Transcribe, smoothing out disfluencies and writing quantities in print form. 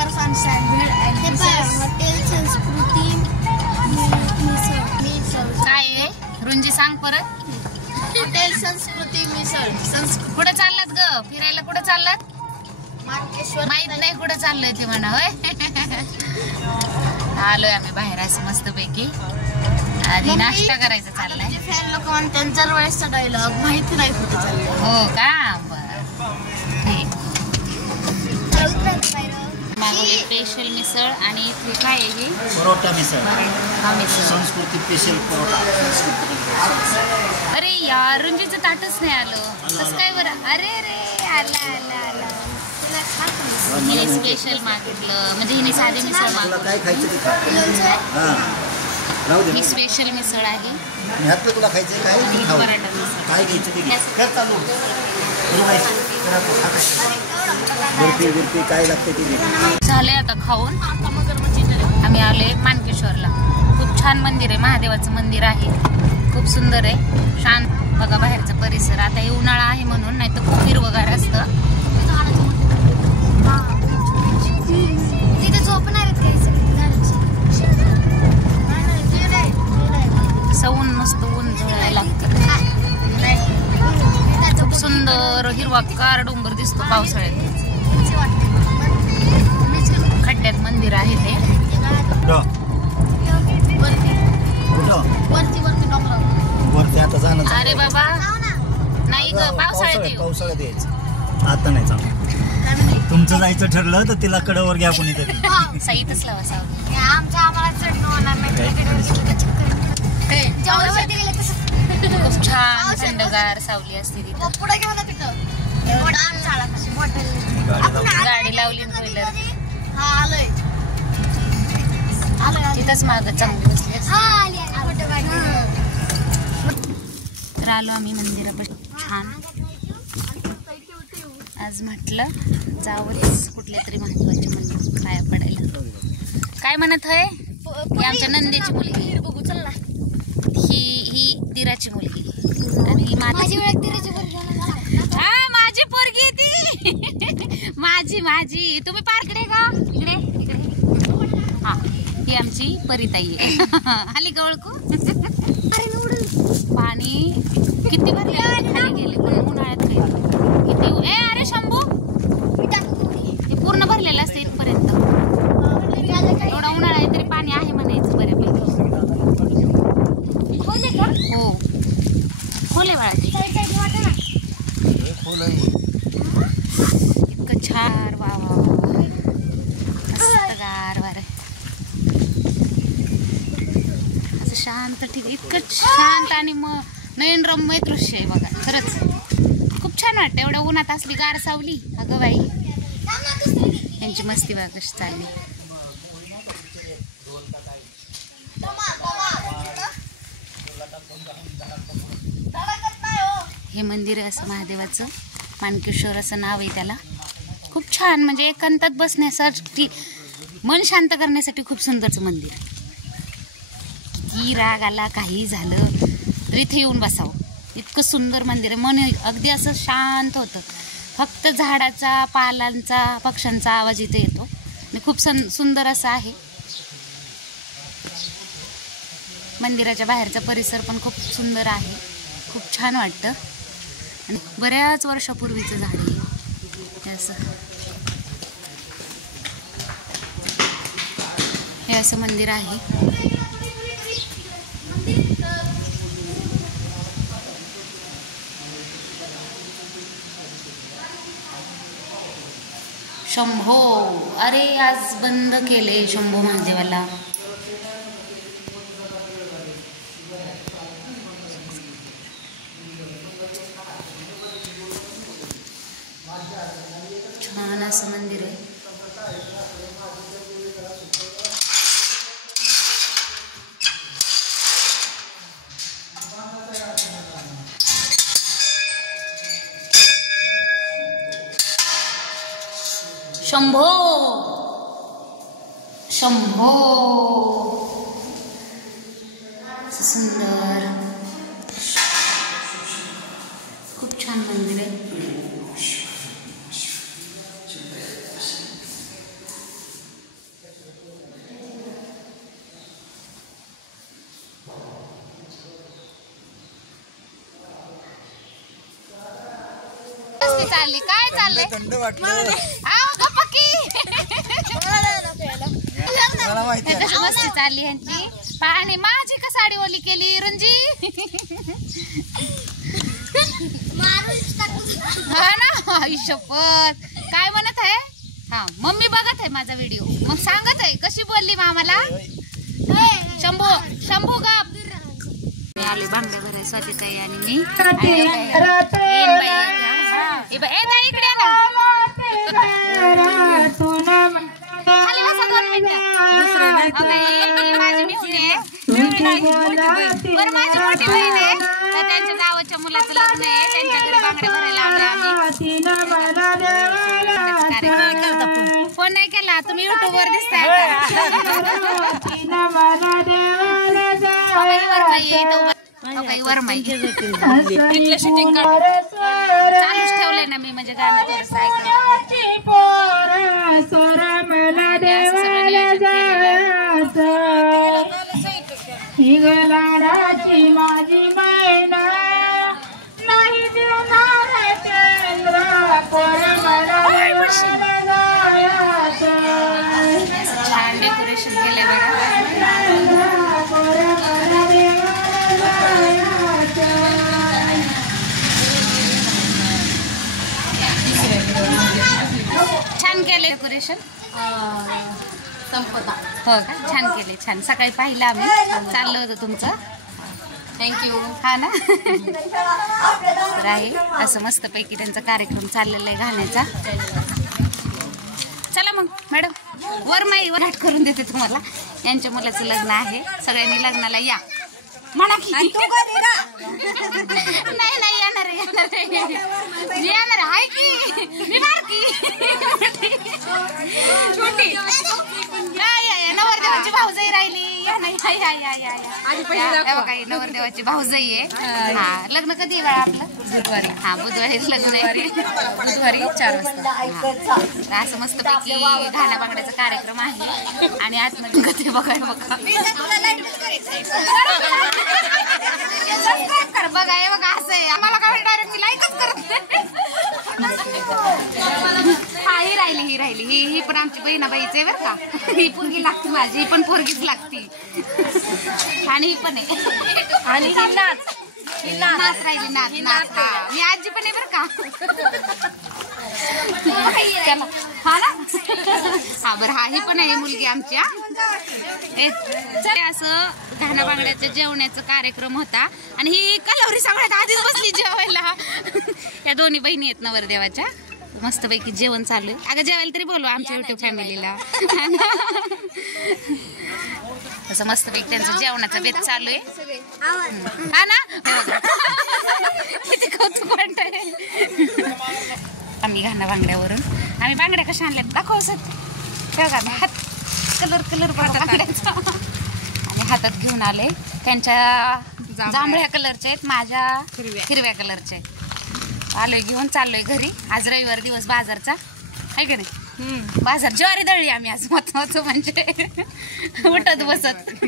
फरसाण sandwich hotel संस्कृती मिसळ. काय आहे रुंजी सांग परत. हॉटेल संस्कृती मिसळ. कुठे चाललात ग फिरायला? कुठे चाललात? मार्केश्वर. माहित नाही कुठे चाललोय ते म्हणा. होय आलोय आम्ही बाहेर असं मस्त पैकी. आधी नाश्ता करायचा चाललाय. फॅन लोक म्हणतात दर वेळेसचा डायलॉग माहिती नाही कुठे चाललंय. हो का? मागवली स्पेशल मिसळ आणि इथे काय आहे? परोठा मिसळ. मिसळ संस्कृती स्पेशल परोठा. अरे यार रुंजीचं ताटच नाही आलं. कसं काय बरं? अरे रे आला आला आला. हिने स्पेशल मागितलं म्हणजे हिने साधी मिसळ मागवली. काय खायचं ते खा. राहू दे. ही स्पेशल मिसळ आहे. ह्यातलं तुला खायचं काय? पराठा मिसळ. काय घ्यायचं ते घे. चालू बिरपी काय लागते ते घे. झाले आता खाऊन. आम्ही आले मानकेश्वरला. खूप छान मंदिर आहे. महादेवाचं मंदिर आहे. खूप सुंदर आहे. शांत बघा बाहेरचा परिसर. आता हे उन्हाळा आहे म्हणून, नाही तर खूप हिरवगार असतं. तिथे झोपणार आहेत काही ऊन मस्त ऊन झळायला लागतं. खूप सुंदर हिरवागार डोंगर दिसतो पावसाळ्यात. खड्ड्यात मंदिर आहे ते. वरती आता जाणं. अरे बाबा नाही ग पावसाळ्यात यायचं. आता नाही चांगलं. तुमचं जायचं ठरलं तर तिला कडेवर घ्या कोणीतरी. साईतच लावा सावली. आम्हाला चढणं होणार नाही. खूप छान थंडगार सावली असते तिथं. पुढे घेऊन तिथं गाडी लावली पहिलं आलोय. तिथंच मागं चांगली बसली. तर आलो आम्ही मंदिरापाशी. छान आज म्हटलं जावंच कुठल्या तरी महत्वाचे मंदिर पाया पडायला. काय म्हणत आहे? ही आमच्या नंदेची मुलगी. बघू चल ना. ही दिराची मुलगी आणि माझी माझी पोरगी आहे ती. माझी तुम्ही पार्कडे का इकडे इकडे. हा ही आमची परिताई आहे. आली का ओळखू? पाणी किती भरले खाली गेले उन्हाळ्यात. किती अरे शंभू हे पूर्ण भरलेलं असतं इथपर्यंत. एवढा उन्हाळा आहे तरी पाणी आहे म्हणायचं बऱ्यापैकी. हो खोले बाळा ते इतकं छान. वा वा मस्त गार वार असं शांत. ठीक इतकं शांत आणि मग नयनरम्य दृश्य आहे बघा. खरंच खूप छान वाटतं. एवढ्या उन्हात असली गार सावली. अगं बाई यांची मस्ती बघा कशी चालली. हे मंदिर आहे असं महादेवाचं. मानकेश्वर असं नाव आहे त्याला. खूप छान म्हणजे एकांतात बसण्यासाठी मन शांत करण्यासाठी खूप सुंदरचं मंदिर. किती राग आला काही झालं तर इथे येऊन बसावं. इतकं सुंदर मंदिर आहे. मन अगदी असं शांत होतं. फक्त झाडाचा पालांचा पक्ष्यांचा आवाज इथे येतो आणि खूप सुंदर असं आहे. मंदिराच्या बाहेरचा परिसर पण खूप सुंदर आहे. खूप छान वाटतं. आणि बऱ्याच वर्षापूर्वीचं झाड आहे असं. हे असं मंदिर आहे. शंभो अरे आज बंद केले शंभो महादेवाला. छान असं मंदिर आहे. शंभो शंभो सुंदर खूप छान मंदिर आहे. मस्ती चालली. काय चाललंय? थंड वाटलं. कशी मस्ती चालली ह्यांची. पाहणे माझी का साडी ओली केली रुंजी. हा ना, आई शपथ. काय म्हणत आहे? हा, मम्मी बघत आहे माझा व्हिडिओ, मग सांगत आहे कशी बोलली मामाला. शंभू गप. मी आली बांगड्या भराय स्वातीताई आणि मी. इकडे ना. खाली बसा 2 मिनिटं. माझी मिळून आहे. बरं, माझी मोठी बहीण आहे तर त्यांच्या जावच्या मुलाचं लग्न आहे. त्यांच्या घरी बांगड्या भरायला आलोय आम्ही. फोन नाही केला. तुम्ही युट्यूब वर दिसताय वरमाई चालूच ठेवलंय ना मी, म्हणजे गाणं थोडंसं हिंगलाडाची माझी मैना नाही देणार चंद्र छान डेकोरेशन केलंय बघा. छान केलं डेकोरेशन. संपदा. हो का, छान केले. छान. सकाळी पाहिलं आम्ही, चाललं होतं तुमचं. थँक्यू. हा ना. तर आहे असं मस्तपैकी त्यांचा कार्यक्रम चाललेला आहे घालण्याचा. चला मग मॅडम, वरमाई वाट करून देते तुम्हाला. यांच्या मुलाचं लग्न आहे, सगळ्यांनी लग्नाला या म्हणा की. नाही येणार आहे की छोटी नवरदेवाची भाऊजाई राहिली. नवरदेवाची भाऊजाई आहे. हा, लग्न कधी आहे आपलं? बुधवारी. हा, बुधवारी लग्न आहे. बुधवारी 4 वाजता. असं मस्तपैकी घाण्या बांगड्याचा कार्यक्रम आहे. आणि आतमध्ये कधी बघाय बघा बघा असं आहे. आम्हाला काय डायरेक्ट मी लाईकच करत. हा, ही राहिली ही पण आमची बहिणाबाईच आहे बरं का. ही पोरगी लागते माझी, ही पण पोरगीच लागती. आणि ही पण आहे. आणि नाच राहिली. नाच. हा, मी आजी पण आहे बरं का. हा ना. हा बरं, हा ही पण आहे मुलगी आमच्या. असं घाण्या बांगड्याच्या जेवण्याचा कार्यक्रम होता. आणि ही कलवरी सगळ्यात आधीच बसली जेवायला. या दोन्ही बहिणी आहेत नवरदेवाच्या. मस्तपैकी जेवण चालू आहे. अगं जेवायला तरी बोलवा आमच्या युट्यूब फॅमिलीला. असं मस्तपैकी त्यांचं जेवणाचा बेत चालू आहे. हा ना. किती कौतुक वाटतंय. आम्ही घाण्या बांगड्यावरून आम्ही बांगड्या कशा आणल्या दाखव बघा. हात कलर बांगड्याचा आणि हातात घेऊन आले. त्यांच्या जांभळ्या कलरच्या आहेत, माझ्या हिरव्या कलरच्या आहेत. आलोय घेऊन, चाललोय घरी. आज रविवार दिवस बाजारचा आहे का नाही. बाजार ज्वारी दळली आम्ही आज. महत्वाचं म्हणजे उठत बसत.